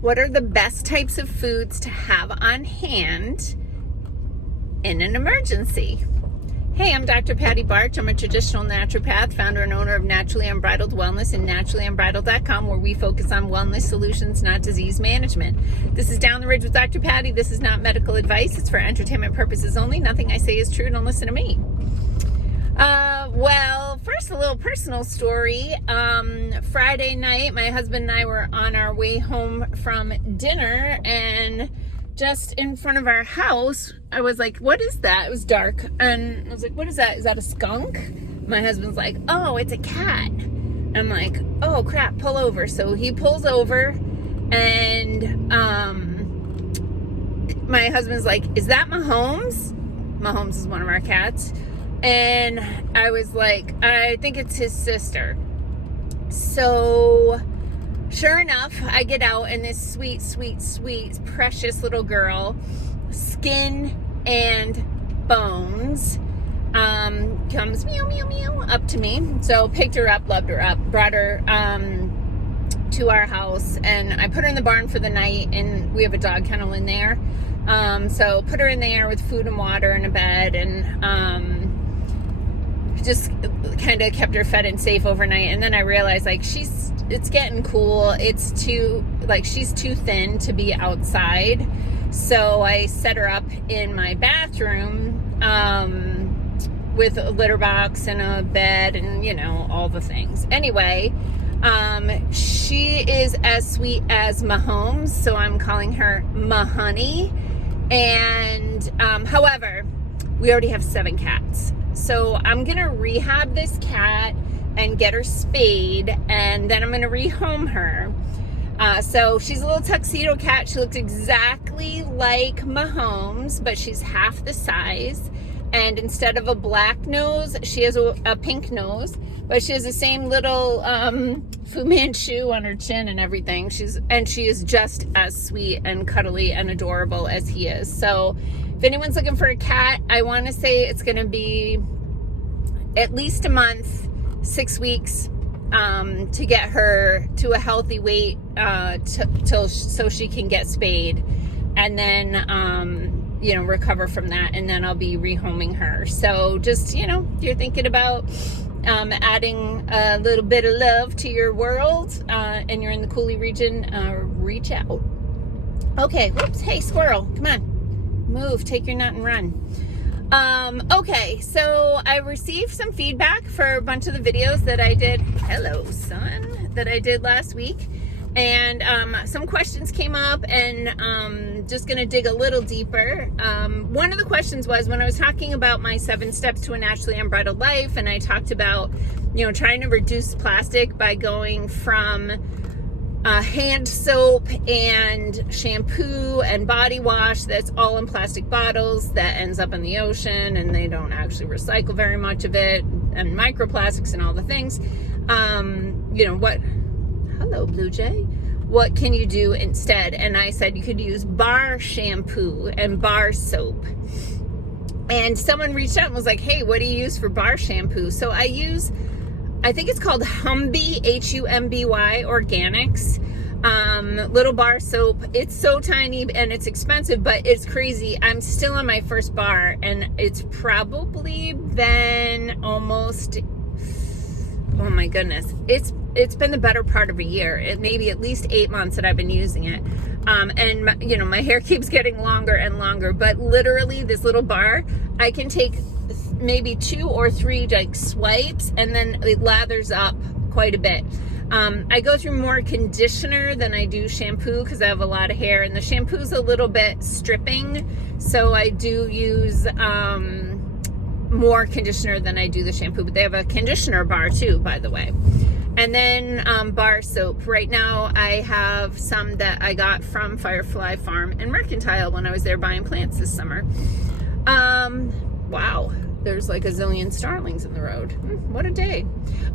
What are the best types of foods to have on hand in an emergency? Hey, I'm Dr. Patty Barch. I'm a traditional naturopath, founder and owner of Naturally Unbridled Wellness and naturallyunbridled.com, where we focus on wellness solutions, not disease management. This is Down the Ridge with Dr. Patty. This is not medical advice. It's for entertainment purposes only. Nothing I say is true. Don't listen to me. Well, first, a little personal story. Friday night, my husband and I were on our way home from dinner, and just in front of our house, I was like, what is that? It was dark. And I was like, what is that? Is that a skunk? My husband's like, oh, it's a cat. I'm like, oh crap, pull over. So he pulls over, and my husband's like, is that Mahomes? Mahomes is one of our cats. And I was like, I think it's his sister. So sure enough, I get out, and this sweet, sweet, sweet, precious little girl, skin and bones, comes meow, meow, meow up to me. So picked her up, loved her up, brought her to our house, and I put her in the barn for the night, and we have a dog kennel in there. So put her in there with food and water and a bed, and just kind of kept her fed and safe overnight. And then I realized, like, it's getting cool. She's too thin to be outside. So I set her up in my bathroom, with a litter box and a bed and, all the things. Anyway, she is as sweet as Mahomes, so I'm calling her Mahoney. And, however, we already have 7 cats. So I'm going to rehab this cat and get her spayed, and then I'm going to rehome her. So she's a little tuxedo cat. She looks exactly like Mahomes, but she's half the size. And instead of a black nose, she has a pink nose, but she has the same little Fu Manchu on her chin and everything. She is just as sweet and cuddly and adorable as he is. So if anyone's looking for a cat, I want to say it's going to be at least a month, 6 weeks, to get her to a healthy weight, so she can get spayed, and then, recover from that, and then I'll be rehoming her. So just, if you're thinking about adding a little bit of love to your world, and you're in the Cooley region, reach out. Okay, whoops, hey, squirrel, come on. Move, take your nut and run. Okay, so I received some feedback for a bunch of the videos that I did, hello son, that I did last week. And some questions came up, and just gonna dig a little deeper. One of the questions was, when I was talking about my 7 steps to a naturally unbridled life, and I talked about, trying to reduce plastic by going from hand soap and shampoo and body wash that's all in plastic bottles that ends up in the ocean, and they don't actually recycle very much of it, and microplastics and all the things. Hello, Blue Jay. What can you do instead? And I said you could use bar shampoo and bar soap. And someone reached out and was like, hey, what do you use for bar shampoo? So I think it's called Humby, Humby Organics, little bar soap. It's so tiny and it's expensive, but it's crazy. I'm still on my first bar, and it's probably been almost, oh my goodness, it's been the better part of a year. It maybe at least 8 months that I've been using it. And my hair keeps getting longer and longer, but literally this little bar, I can take maybe 2 or 3 swipes, and then it lathers up quite a bit. I go through more conditioner than I do shampoo because I have a lot of hair, and the shampoo's a little bit stripping, so I do use more conditioner than I do the shampoo. But they have a conditioner bar too, by the way. And then bar soap. Right now I have some that I got from Firefly Farm and Mercantile when I was there buying plants this summer. Wow, there's like a zillion starlings in the road. What a day.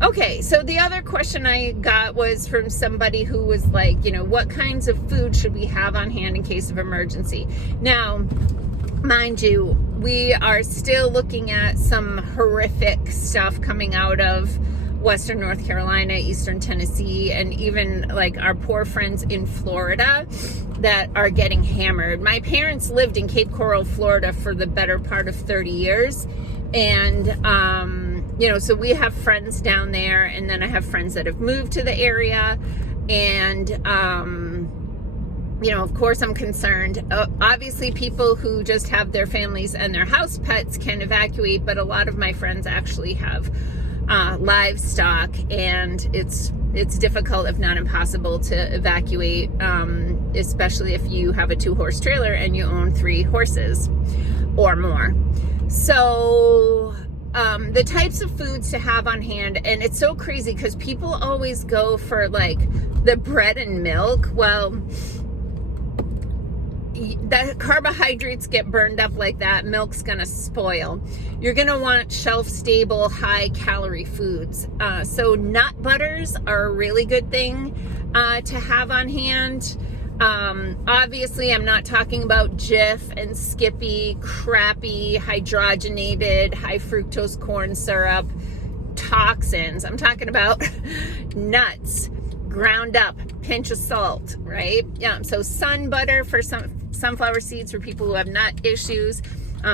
Okay, so the other question I got was from somebody who was like, what kinds of food should we have on hand in case of emergency? Now, mind you, we are still looking at some horrific stuff coming out of Western North Carolina, Eastern Tennessee, and even like our poor friends in Florida that are getting hammered. My parents lived in Cape Coral, Florida for the better part of 30 years. And, you know, so we have friends down there, and then I have friends that have moved to the area. And, you know, of course I'm concerned. Obviously people who just have their families and their house pets can evacuate, but a lot of my friends actually have livestock, and it's difficult, if not impossible, to evacuate, especially if you have a 2-horse trailer and you own 3 horses or more. So the types of foods to have on hand, and it's so crazy because people always go for like the bread and milk. Well, the carbohydrates get burned up like that, milk's gonna spoil. You're gonna want shelf-stable, high-calorie foods. So nut butters are a really good thing to have on hand. Obviously, I'm not talking about Jif and Skippy, crappy, hydrogenated, high fructose corn syrup toxins. I'm talking about nuts, ground up, pinch of salt, right? Yeah. So sun butter for sunflower seeds for people who have nut issues.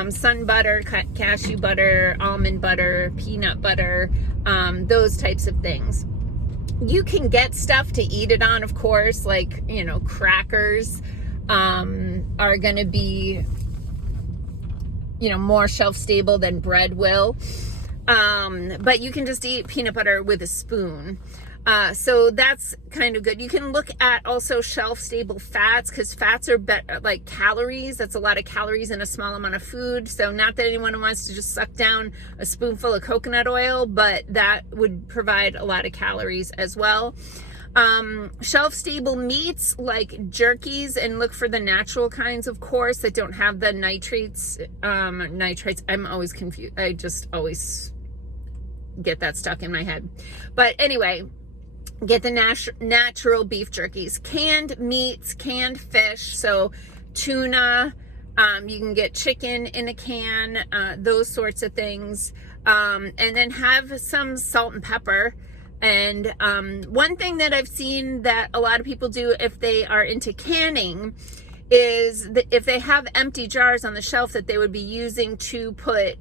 Sun butter, cashew butter, almond butter, peanut butter, those types of things. You can get stuff to eat it on, of course, like, you know, crackers are going to be, you know, more shelf stable than bread will. But you can just eat peanut butter with a spoon. So that's kind of good. You can look at also shelf-stable fats, because fats are better, like calories. That's a lot of calories in a small amount of food. So not that anyone wants to just suck down a spoonful of coconut oil, but that would provide a lot of calories as well. Shelf-stable meats like jerkies, and look for the natural kinds, of course, that don't have the nitrates. I'm always confused. I just always get that stuck in my head. But anyway, get the natural beef jerkies, canned meats, canned fish. So tuna, you can get chicken in a can, those sorts of things. And then have some salt and pepper. And one thing that I've seen that a lot of people do if they are into canning is that if they have empty jars on the shelf that they would be using to put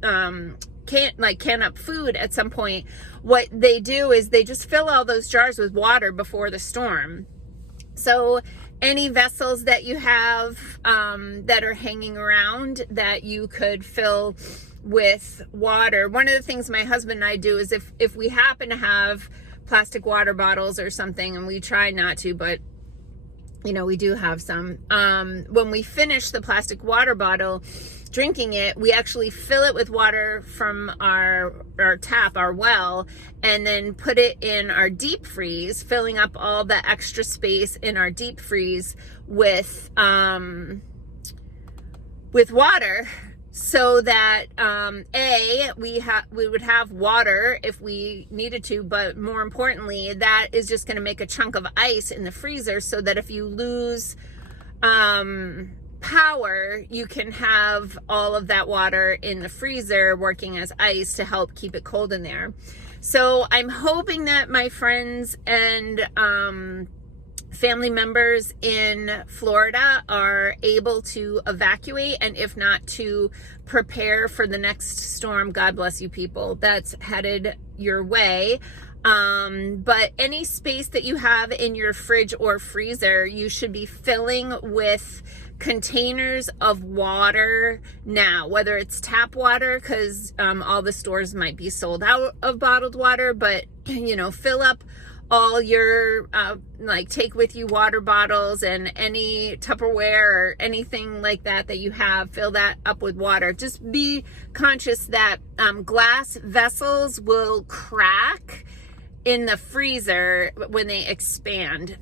can up food at some point, what they do is they just fill all those jars with water before the storm. So any vessels that you have that are hanging around that you could fill with water. One of the things my husband and I do is if we happen to have plastic water bottles or something, and we try not to, but you know, we do have some, when we finish the plastic water bottle drinking it, we actually fill it with water from our tap, our well, and then put it in our deep freeze, filling up all the extra space in our deep freeze with water, so that we would have water if we needed to, but more importantly, that is just going to make a chunk of ice in the freezer, so that if you lose power, you can have all of that water in the freezer working as ice to help keep it cold in there. So I'm hoping that my friends and family members in Florida are able to evacuate, and if not, to prepare for the next storm. God bless you people that's headed your way. But any space that you have in your fridge or freezer, you should be filling with containers of water now, whether it's tap water, because all the stores might be sold out of bottled water, but you know, fill up all your take with you water bottles, and any Tupperware or anything like that you have, fill that up with water. Just be conscious that glass vessels will crack in the freezer when they expand.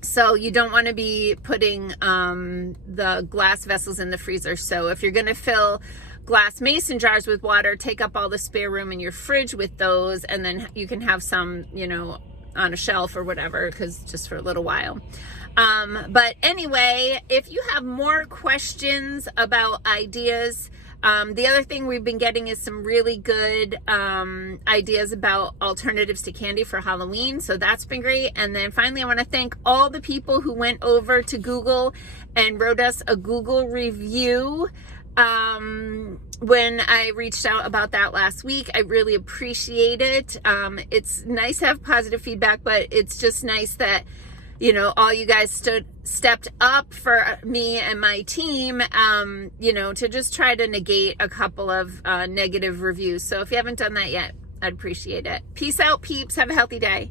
So you don't want to be putting the glass vessels in the freezer. So if you're going to fill glass mason jars with water, take up all the spare room in your fridge with those, and then you can have some, you know, on a shelf or whatever, because just for a little while. But anyway, if you have more questions about ideas The other thing we've been getting is some really good ideas about alternatives to candy for Halloween. So that's been great. And then finally, I want to thank all the people who went over to Google and wrote us a Google review when I reached out about that last week. I really appreciate it. It's nice to have positive feedback, but it's just nice that, you know, all you guys stepped up for me and my team, you know, to just try to negate a couple of negative reviews. So if you haven't done that yet, I'd appreciate it. Peace out, peeps. Have a healthy day.